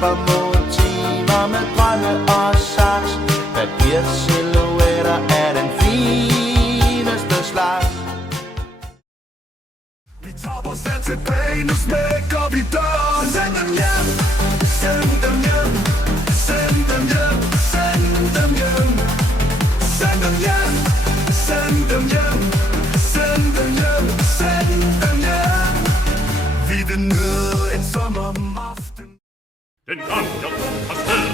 skaber motiver med drømme og saks. Papirsilhuetter er den fineste slags. Vi tager vores land tilbage, nu smækker vi døren. Send dem hjem, send dem hjem, send dem hjem, send dem hjem. Send dem hjem, send dem hjem, send dem hjem, send dem hjem. Vi vil nyde en sommeraften. Den gang jeg tog afsted,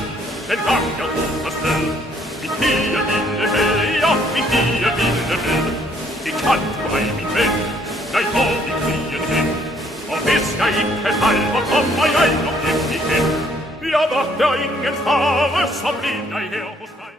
den gang jeg tog afsted. Min pige ville med, ja, min pige ville med. Det kan du ej, min ven, jeg går i krigen hen. Og hvis jeg ikke kan halve, kommer jeg nok hjem igen. Jeg vagter ingen fare, som vinder her hos dig.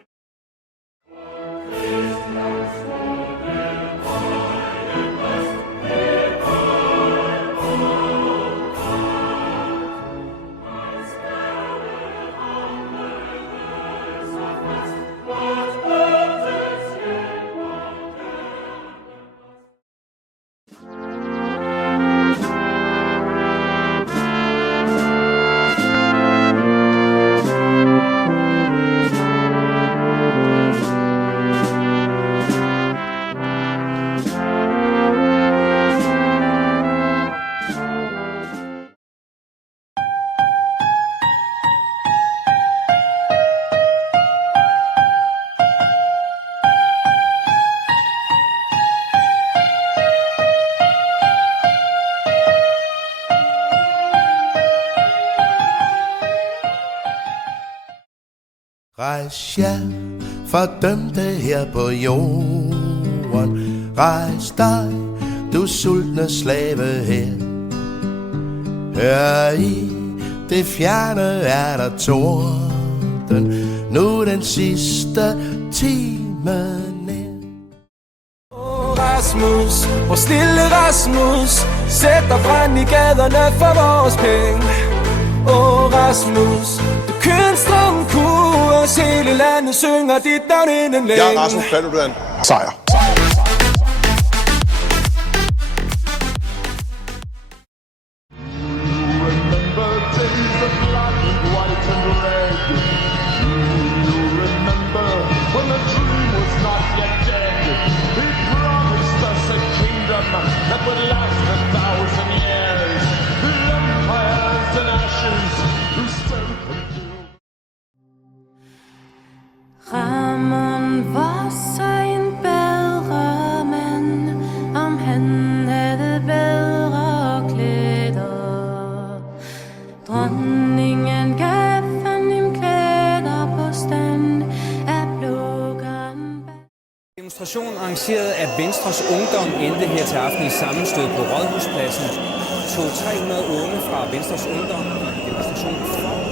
Rejs jer, fordømte her på jorden. Rejs dig, du sultne slave her. Hør i det fjerne er der torden. Nu den sidste time nær. Rasmus, vores lille Rasmus, sætter brand i gaderne for vores penge. Rasmus, du kønstrøm kurs, hele landet synger dit navn inden længe. Ja, Rasmus Paludan. Sejr. Ramon var så en bedre mand, om han havde bedre klæder. Dronningen gav ham klæder på stand af blågran. Demonstration arrangeret af Venstres Ungdom endte her til aften i sammenstød på Rådhuspladsen. 200-300 unge fra Venstres Ungdom i demonstration for